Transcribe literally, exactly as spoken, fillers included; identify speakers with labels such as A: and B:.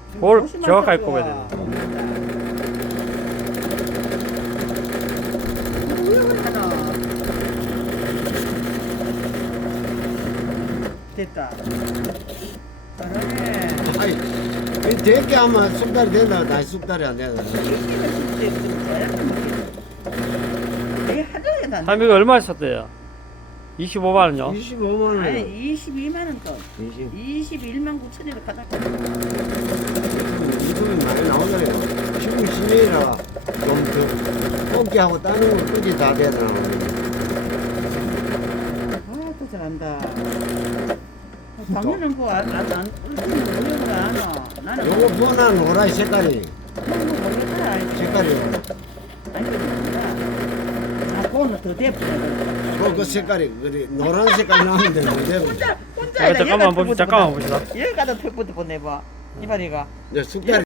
A: 볼
B: 조심하자,
A: 정확하게
B: 그거.
A: 꼽아야 돼.
B: 왜 그러나? 됐다. 잘하네.
C: 아이, 이 대게 하면 쑥달이 된다. 나 쑥달이 안 된다.
B: 이십을 쓸때 좀 잘했던 게. 내가 하루에 다.
A: 할머니가 얼마 썼대요? 이십오만 원요?
C: 이십오만 원.
B: 아니 이십이만 원 더.
C: 이십.
B: 이십일만 구천이라 가다.
C: 이름이 많이 나오잖아요. 지금 시내라 좀더 뽑기하고 따는 거 끝이 다 되더라고.
B: 아또 잘한다. 당연한 거안안 울지는 모르는 거 아노. 나는
C: 요거 번한 노란 색깔이
B: 그런 거 모르겠다.
C: 색깔이
B: 아니 몰라. 아 그거는 더 대포.
C: 그, 그 색깔이 그래 노란 색깔 나오는데 그대로
B: 혼자 혼자.
A: 아, 잠깐만 봅시다. 잠깐만 봅시다.
B: 여기 가다 턱부터 보내봐. 이봐리가.
C: 이제 쑥달이